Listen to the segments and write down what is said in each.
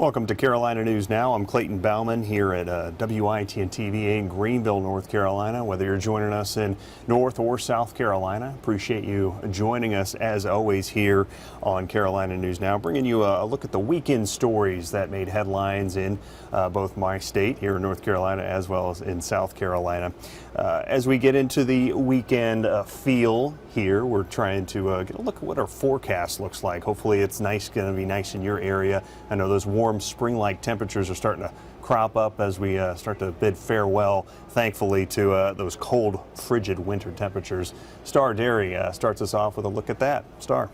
Welcome to Carolina News Now. I'm Clayton Bauman here at WITN-TV in Greenville, North Carolina. Whether you're joining us in North or South Carolina, appreciate you joining us as always here on Carolina News Now, bringing you a look at the weekend stories that made headlines in both my state here in North Carolina as well as in South Carolina. As we get into the weekend feel here, we're trying to get a look at what our forecast looks like. Hopefully it's going to be nice in your area. I know those warm spring-like temperatures are starting to crop up as we start to bid farewell, thankfully, to those cold, frigid winter temperatures. Star Dairy starts us off with a look at that. Star.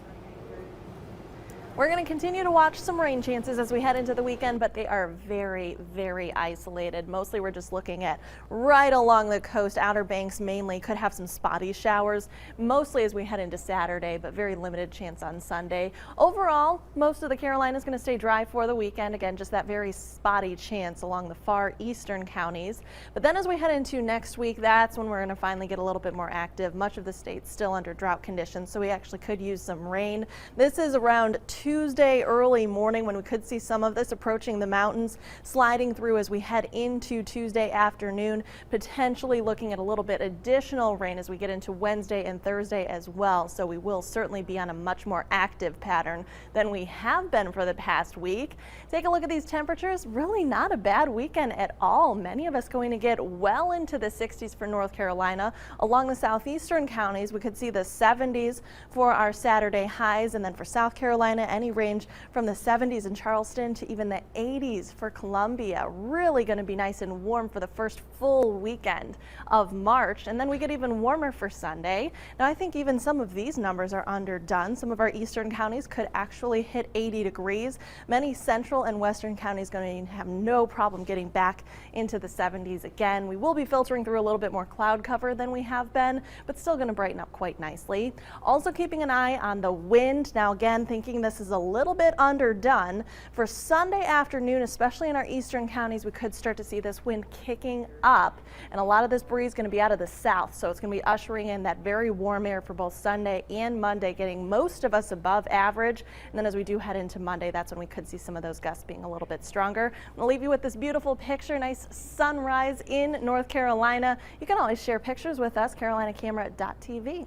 We're going to continue to watch some rain chances as we head into the weekend, but they are very, very isolated. Mostly we're just looking at right along the coast. Outer Banks mainly could have some spotty showers, mostly as we head into Saturday, but very limited chance on Sunday. Overall, most of the Carolina is going to stay dry for the weekend. Again, just that very spotty chance along the far eastern counties. But then as we head into next week, that's when we're going to finally get a little bit more active. Much of the state's still under drought conditions, so we actually could use some rain. This is around Tuesday early morning when we could see some of this approaching the mountains, sliding through as we head into Tuesday afternoon, potentially looking at a little bit additional rain as we get into Wednesday and Thursday as well. So we will certainly be on a much more active pattern than we have been for the past week. Take a look at these temperatures. Really not a bad weekend at all. Many of us going to get well into the 60s for North Carolina. Along the southeastern counties, we could see the 70s for our Saturday highs, and then for South Carolina, any range from the 70s in Charleston to even the 80s for Columbia. Really going to be nice and warm for the first full weekend of March, and then we get even warmer for Sunday. Now I think even some of these numbers are underdone. Some of our eastern counties could actually hit 80 degrees. Many central and western counties going to have no problem getting back into the 70s again. We will be filtering through a little bit more cloud cover than we have been, but still going to brighten up quite nicely. Also keeping an eye on the wind. Now again, thinking this is a little bit underdone. For Sunday afternoon, especially in our eastern counties, we could start to see this wind kicking up, and a lot of this breeze is going to be out of the south, so it's going to be ushering in that very warm air for both Sunday and Monday, getting most of us above average. And then as we do head into Monday, that's when we could see some of those gusts being a little bit stronger. I'll leave you with this beautiful picture, nice sunrise in North Carolina. You can always share pictures with us, carolinacamera.tv.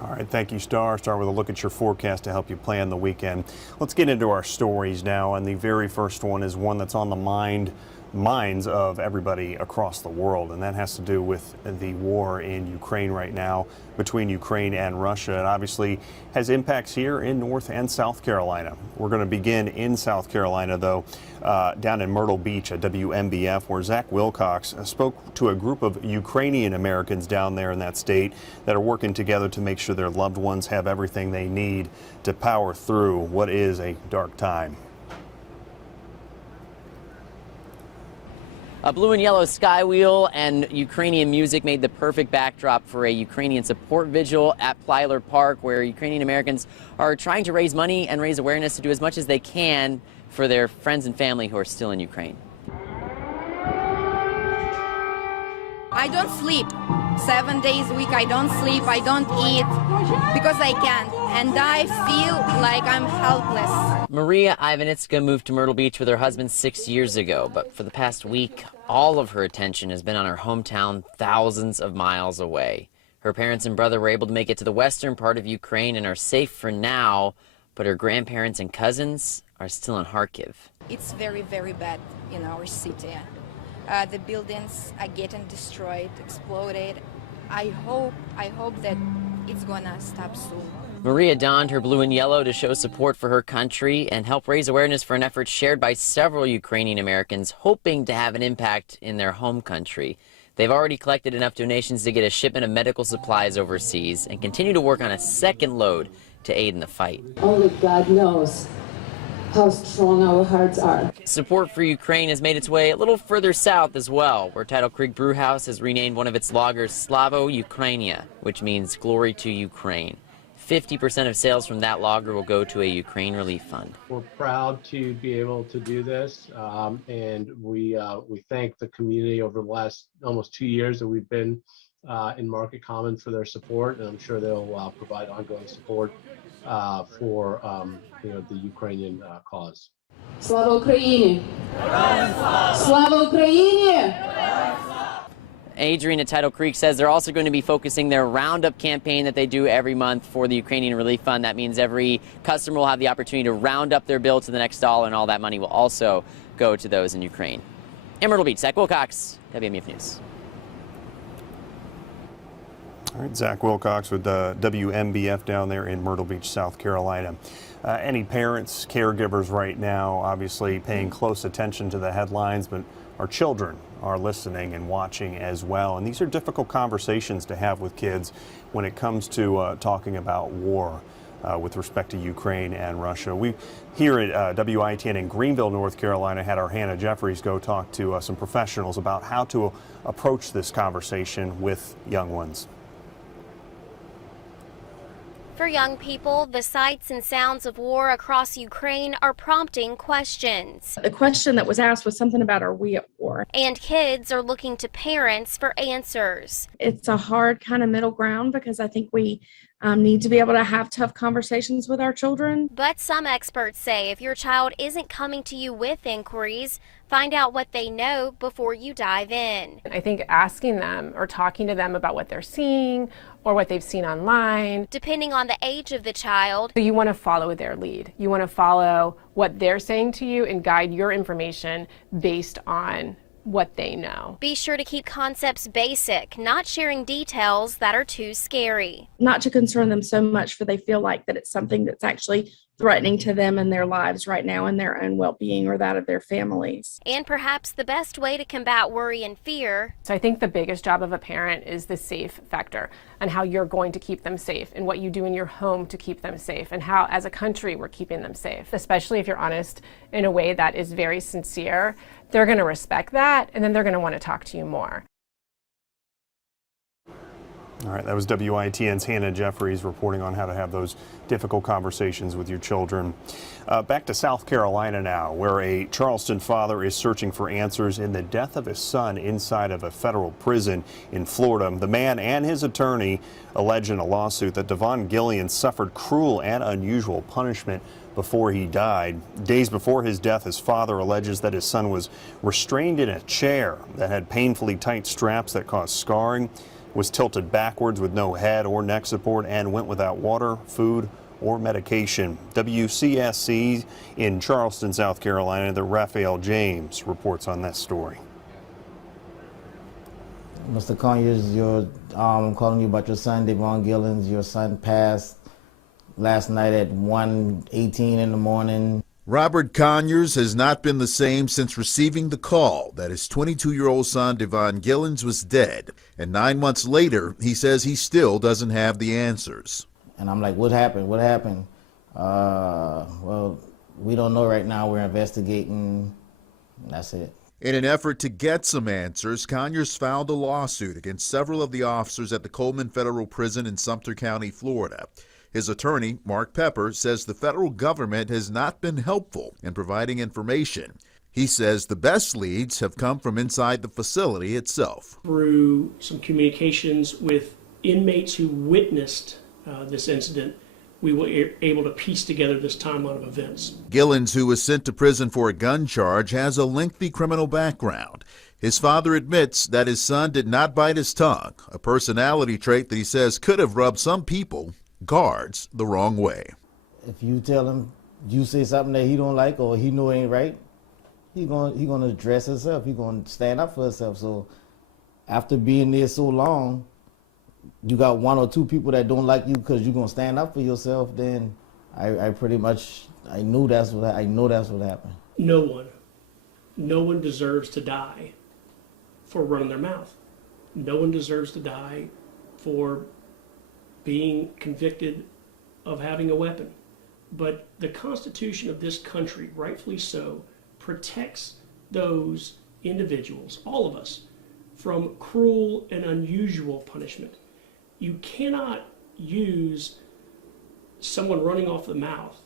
All right, thank you, Star. Start with a look at your forecast to help you plan the weekend. Let's get into our stories now, and the very first one is one that's on the minds of everybody across the world, and that has to do with the war in Ukraine right now between Ukraine and Russia. It obviously has impacts here in North and South Carolina. We're going to begin in South Carolina, though, down in Myrtle Beach at WMBF, where Zach Wilcox spoke to a group of Ukrainian Americans down there in that state that are working together to make sure their loved ones have everything they need to power through what is a dark time. A blue and yellow sky wheel and Ukrainian music made the perfect backdrop for a Ukrainian support vigil at Plyler Park, where Ukrainian Americans are trying to raise money and raise awareness to do as much as they can for their friends and family who are still in Ukraine. I don't sleep. 7 days a week I don't sleep, I don't eat because I can't, and I feel like I'm helpless. Maria Ivanitska moved to Myrtle Beach with her husband 6 years ago, but for the past week, all of her attention has been on her hometown thousands of miles away. Her parents and brother were able to make it to the western part of Ukraine and are safe for now, but her grandparents and cousins are still in Kharkiv. It's very, very bad in our city. The buildings are getting destroyed, exploded. I hope that it's gonna stop soon. Maria donned her blue and yellow to show support for her country and help raise awareness for an effort shared by several Ukrainian Americans hoping to have an impact in their home country. They've already collected enough donations to get a shipment of medical supplies overseas and continue to work on a second load to aid in the fight. Only God knows how strong our hearts are. Support for Ukraine has made its way a little further south as well, where Tidal Creek Brewhouse has renamed one of its lagers Slavo Ukrainia, which means glory to Ukraine. 50% of sales from that lager will go to a Ukraine relief fund. We're proud to be able to do this, and we thank the community over the last almost 2 years that we've been in Market Common for their support, and I'm sure they'll provide ongoing support for the Ukrainian cause. Слава Україні! Слава Україні! Adrian at Tidal Creek says they're also going to be focusing their roundup campaign that they do every month for the Ukrainian Relief Fund. That means every customer will have the opportunity to round up their bill to the next dollar, and all that money will also go to those in Ukraine. In Myrtle Beach, Zach Wilcox, WMUF News. All right, Zach Wilcox with WMBF down there in Myrtle Beach, South Carolina. Any parents, caregivers right now, obviously paying close attention to the headlines, but our children are listening and watching as well. And these are difficult conversations to have with kids when it comes to talking about war with respect to Ukraine and Russia. We here at WITN in Greenville, North Carolina, had our Hannah Jeffries go talk to some professionals about how to approach this conversation with young ones. For young people, the sights and sounds of war across Ukraine are prompting questions. The question that was asked was something about, are we at war? And kids are looking to parents for answers. It's a hard kind of middle ground because I think we need to be able to have tough conversations with our children. But some experts say if your child isn't coming to you with inquiries, find out what they know before you dive in. I think asking them or talking to them about what they're seeing or what they've seen online. Depending on the age of the child. So you want to follow their lead. You want to follow what they're saying to you and guide your information based on what they know. Be sure to keep concepts basic, not sharing details that are too scary. Not to concern them so much for they feel like that it's something that's actually threatening to them in their lives right now and their own well-being or that of their families. And perhaps the best way to combat worry and fear. So I think the biggest job of a parent is the safe factor and how you're going to keep them safe and what you do in your home to keep them safe and how as a country we're keeping them safe. Especially if you're honest in a way that is very sincere, they're going to respect that and then they're going to want to talk to you more. All right, that was WITN's Hannah Jeffries reporting on how to have those difficult conversations with your children. Back to South Carolina now, where a Charleston father is searching for answers in the death of his son inside of a federal prison in Florida. The man and his attorney allege in a lawsuit that Devon Gillian suffered cruel and unusual punishment before he died. Days before his death, his father alleges that his son was restrained in a chair that had painfully tight straps that caused scarring, was tilted backwards with no head or neck support, and went without water, food, or medication. WCSC in Charleston, South Carolina, the Raphael James reports on that story. Mr. Conyers, I'm calling you about your son, Devon Gillens. Your son passed last night at 1:18 in the morning. Robert Conyers has not been the same since receiving the call that his 22-year-old son, Devon Gillens, was dead. And 9 months later, he says he still doesn't have the answers. And I'm like, what happened? What happened? Well, we don't know right now. We're investigating. That's it. In an effort to get some answers, Conyers filed a lawsuit against several of the officers at the Coleman Federal Prison in Sumter County, Florida. His attorney, Mark Pepper, says the federal government has not been helpful in providing information. He says the best leads have come from inside the facility itself. Through some communications with inmates who witnessed this incident, we were able to piece together this timeline of events. Gillens, who was sent to prison for a gun charge, has a lengthy criminal background. His father admits that his son did not bite his tongue, a personality trait that he says could have rubbed some people, guards, the wrong way. If you tell him you say something that he don't like or he know ain't right, he gonna address himself. He gonna stand up for himself. So after being there so long, you got one or two people that don't like you because you're gonna stand up for yourself. Then I pretty much I know that's what happened. No one deserves to die for running their mouth. No one deserves to die for being convicted of having a weapon. But the Constitution of this country, rightfully so, protects those individuals, all of us, from cruel and unusual punishment. You cannot use someone running off the mouth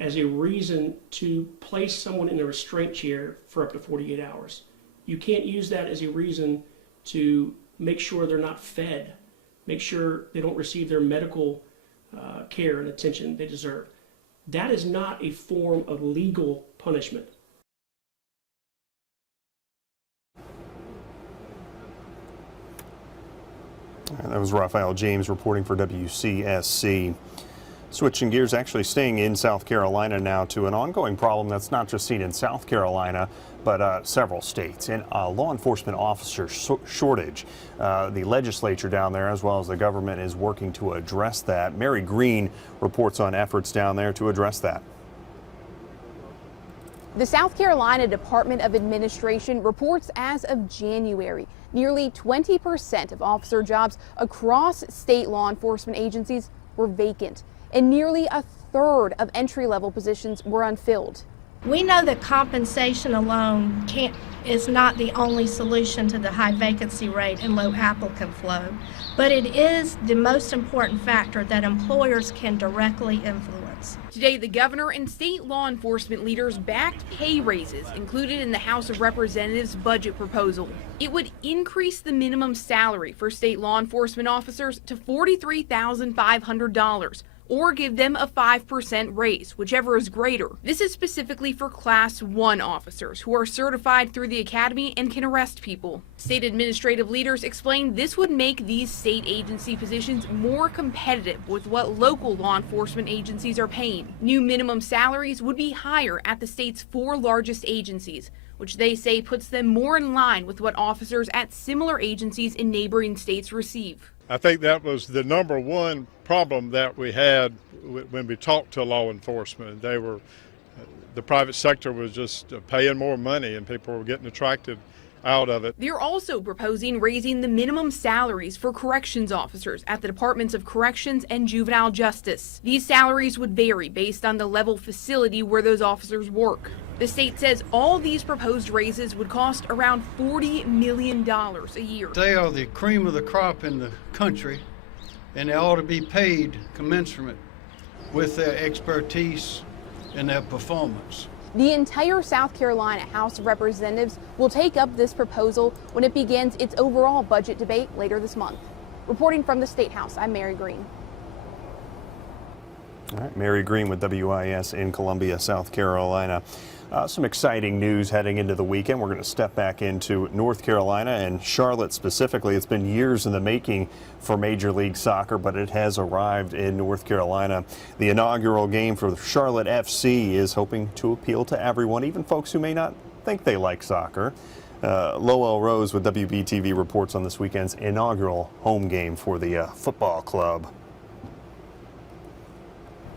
as a reason to place someone in a restraint chair for up to 48 hours. You can't use that as a reason to make sure they're not fed, make sure they don't receive their medical care and attention they deserve. That is not a form of legal punishment. That was Raphael James reporting for WCSC. Switching gears, actually staying in South Carolina now to an ongoing problem that's not just seen in South Carolina, but several states. In a law enforcement officer shortage. The legislature down there, as well as the government, is working to address that. Mary Green reports on efforts down there to address that. The South Carolina Department of Administration reports as of January, nearly 20% of officer jobs across state law enforcement agencies were vacant, and nearly a third of entry-level positions were unfilled. We know that compensation alone is not the only solution to the high vacancy rate and low applicant flow, but it is the most important factor that employers can directly influence. Today, the governor and state law enforcement leaders backed pay raises included in the House of Representatives budget proposal. It would increase the minimum salary for state law enforcement officers to $43,500. Or give them a 5% raise, whichever is greater. This is specifically for Class 1 officers who are certified through the academy and can arrest people. State administrative leaders explained this would make these state agency positions more competitive with what local law enforcement agencies are paying. New minimum salaries would be higher at the state's 4 largest agencies, which they say puts them more in line with what officers at similar agencies in neighboring states receive. I think that was the number one problem that we had when we talked to law enforcement. The private sector was just paying more money and people were getting attracted out of it. They're also proposing raising the minimum salaries for corrections officers at the Departments of Corrections and Juvenile Justice. These salaries would vary based on the level facility where those officers work. The state says all these proposed raises would cost around $40 million a year. They are the cream of the crop in the country, and they ought to be paid commensurate with their expertise and their performance. The entire South Carolina House of Representatives will take up this proposal when it begins its overall budget debate later this month. Reporting from the State House, I'm Mary Green. All right, Mary Green with WIS in Columbia, South Carolina. Some exciting news heading into the weekend. We're going to step back into North Carolina and Charlotte specifically. It's been years in the making for Major League Soccer, but it has arrived in North Carolina. The inaugural game for Charlotte FC is hoping to appeal to everyone, even folks who may not think they like soccer. Lowell Rose with WBTV reports on this weekend's inaugural home game for the football club.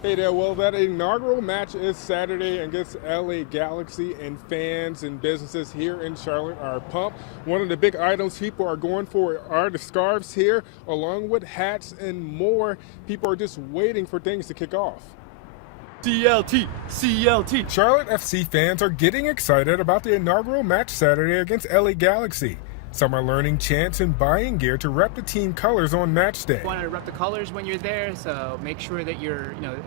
Hey there, well, that inaugural match is Saturday against LA Galaxy, and fans and businesses here in Charlotte are pumped. One of the big items people are going for are the scarves here, along with hats and more. People are just waiting for things to kick off. CLT, CLT. Charlotte FC fans are getting excited about the inaugural match Saturday against LA Galaxy. Some are learning chants and buying gear to rep the team colors on match day. You want to rep the colors when you're there, so make sure that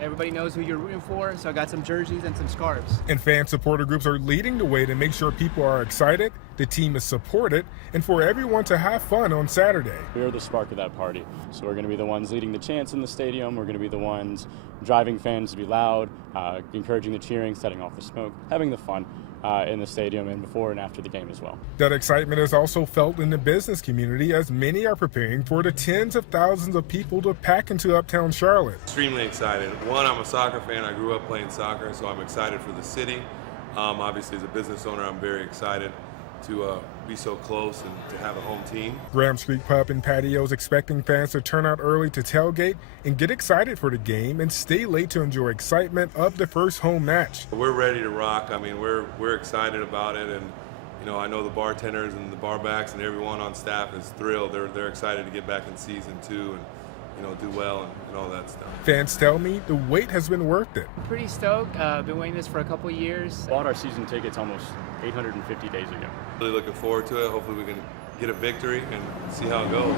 everybody knows who you're rooting for. So I got some jerseys and some scarves. And fan supporter groups are leading the way to make sure people are excited, the team is supported, and for everyone to have fun on Saturday. We're the spark of that party. So we're going to be the ones leading the chants in the stadium. We're going to be the ones driving fans to be loud, encouraging the cheering, setting off the smoke, having the fun in the stadium and before and after the game as well. That excitement is also felt in the business community as many are preparing for the tens of thousands of people to pack into uptown Charlotte. Extremely excited. One, I'm a soccer fan. I grew up playing soccer, so I'm excited for the city. Obviously, as a business owner, I'm very excited to be so close and to have a home team. Graham Street Pub and Patio is expecting fans to turn out early to tailgate and get excited for the game and stay late to enjoy excitement of the first home match. We're ready to rock. I mean, we're excited about it, and I know the bartenders and the barbacks and everyone on staff is thrilled. They're excited to get back in season 2 and do well and all that stuff. Fans tell me the wait has been worth it. Pretty stoked. Been waiting this for a couple years. Bought our season tickets almost 850 days ago. Really looking forward to it. Hopefully we can get a victory and see how it goes.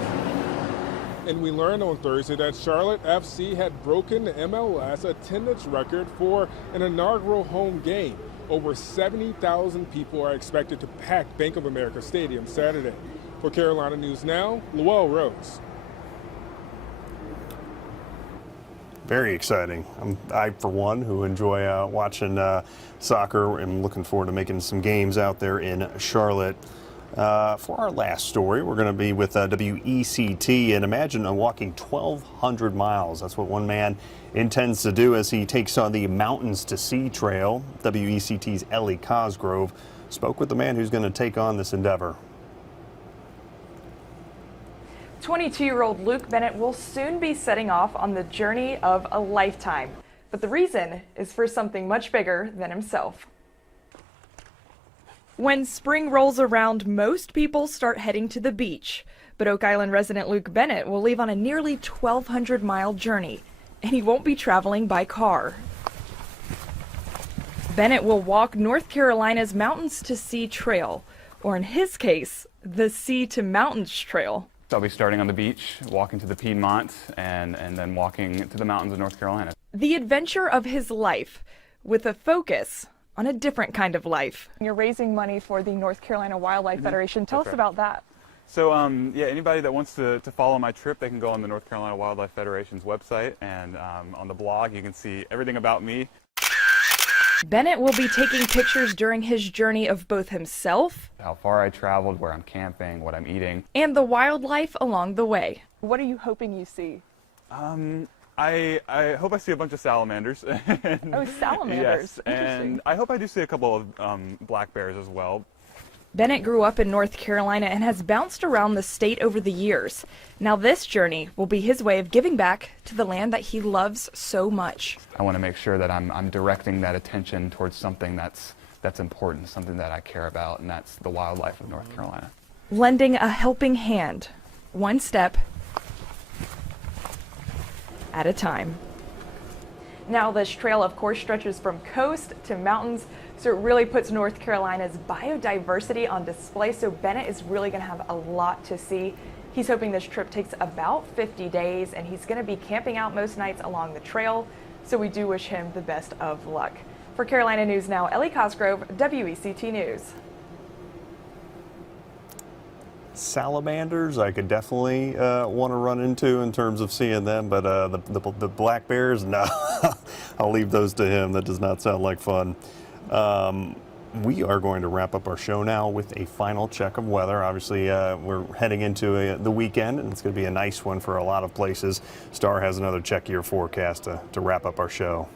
And we learned on Thursday that Charlotte FC had broken the MLS attendance record for an inaugural home game. Over 70,000 people are expected to pack Bank of America Stadium Saturday. For Carolina News Now, Lowell Rose. Very exciting. I, for one, who enjoy watching soccer, am looking forward to making some games out there in Charlotte. For our last story, we're going to be with WECT, and imagine walking 1,200 miles. That's what one man intends to do as he takes on the Mountains to Sea Trail. WECT's Ellie Cosgrove spoke with the man who's going to take on this endeavor. 22-year-old Luke Bennett will soon be setting off on the journey of a lifetime. But the reason is for something much bigger than himself. When spring rolls around, most people start heading to the beach. But Oak Island resident Luke Bennett will leave on a nearly 1,200-mile journey, and he won't be traveling by car. Bennett will walk North Carolina's Mountains to Sea Trail, or in his case, the Sea to Mountains Trail. I'll be starting on the beach, walking to the Piedmont, and then walking to the mountains of North Carolina. The adventure of his life, with a focus on a different kind of life. You're raising money for the North Carolina Wildlife Federation. Tell us about that. So, yeah, anybody that wants to follow my trip, they can go on the North Carolina Wildlife Federation's website, and on the blog you can see everything about me. Bennett will be taking pictures during his journey of both himself, How far I traveled, where I'm camping, what I'm eating. and the wildlife along the way. What are you hoping you see? I hope I see a bunch of salamanders. Oh, salamanders. Yes, and I hope I do see a couple of black bears as well. Bennett grew up in North Carolina and has bounced around the state over the years. Now this journey will be his way of giving back to the land that he loves so much. I want to make sure that I'm directing that attention towards something that's important, something that I care about, and that's the wildlife of North Carolina. Lending a helping hand, one step at a time. Now this trail, of course, stretches from coast to mountains, so it really puts North Carolina's biodiversity on display. So Bennett is really going to have a lot to see. He's hoping this trip takes about 50 days, and he's going to be camping out most nights along the trail. So we do wish him the best of luck. For Carolina News Now, Ellie Cosgrove, WECT News. Salamanders I could definitely want to run into in terms of seeing them, but the black bears, no. I'll leave those to him. That does not sound like fun. We are going to wrap up our show now with a final check of weather. Obviously, we're heading into the weekend, and it's going to be a nice one for a lot of places. Star has another check of your forecast to wrap up our show.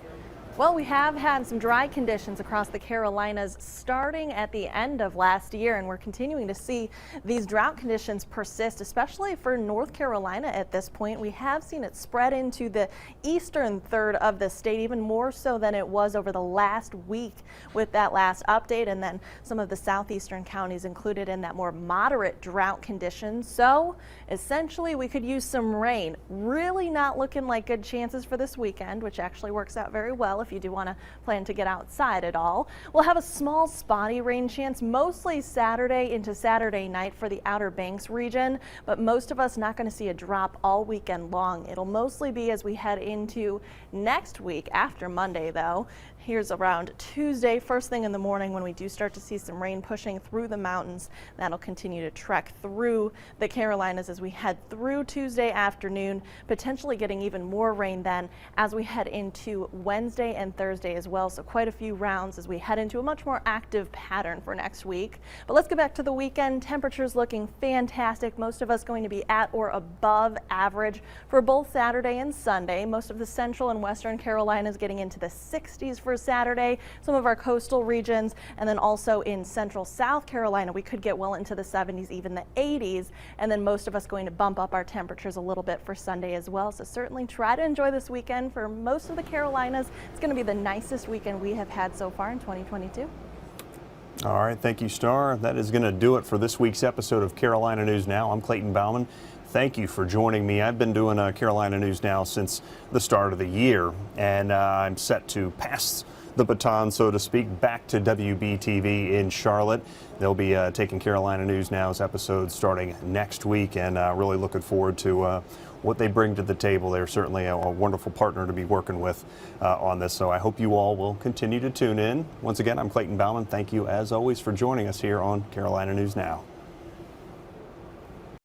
Well, we have had some dry conditions across the Carolinas starting at the end of last year, and we're continuing to see these drought conditions persist, especially for North Carolina at this point. We have seen it spread into the eastern third of the state, even more so than it was over the last week with that last update, and then some of the southeastern counties included in that more moderate drought condition. So essentially we could use some rain. Really not looking like good chances for this weekend, which actually works out very well if you do want to plan to get outside at all. We'll have a small spotty rain chance, mostly Saturday into Saturday night for the Outer Banks region, but most of us not going to see a drop all weekend long. It'll mostly be as we head into next week after Monday, though. Here's around Tuesday, first thing in the morning, when we do start to see some rain pushing through the mountains. That'll continue to trek through the Carolinas as we head through Tuesday afternoon, potentially getting even more rain then as we head into Wednesday and Thursday as well. So quite a few rounds as we head into a much more active pattern for next week. But let's get back to the weekend. Temperatures looking fantastic. Most of us going to be at or above average for both Saturday and Sunday. Most of the central and western Carolinas getting into the 60s for Saturday, some of our coastal regions, and then also in central South Carolina we could get well into the 70s, even the 80s, and then most of us going to bump up our temperatures a little bit for Sunday as well. So certainly try to enjoy this weekend. For most of the Carolinas, it's going to be the nicest weekend we have had so far in 2022. All right, thank you, Star. That is going to do it for this week's episode of Carolina News Now. I'm Clayton Bauman. Thank you for joining me. I've been doing Carolina News Now since the start of the year, and I'm set to pass the baton, so to speak, back to WBTV in Charlotte. They'll be taking Carolina News Now's episodes starting next week, and really looking forward to what they bring to the table. They're certainly a wonderful partner to be working with on this, so I hope you all will continue to tune in. Once again, I'm Clayton Bauman. Thank you, as always, for joining us here on Carolina News Now.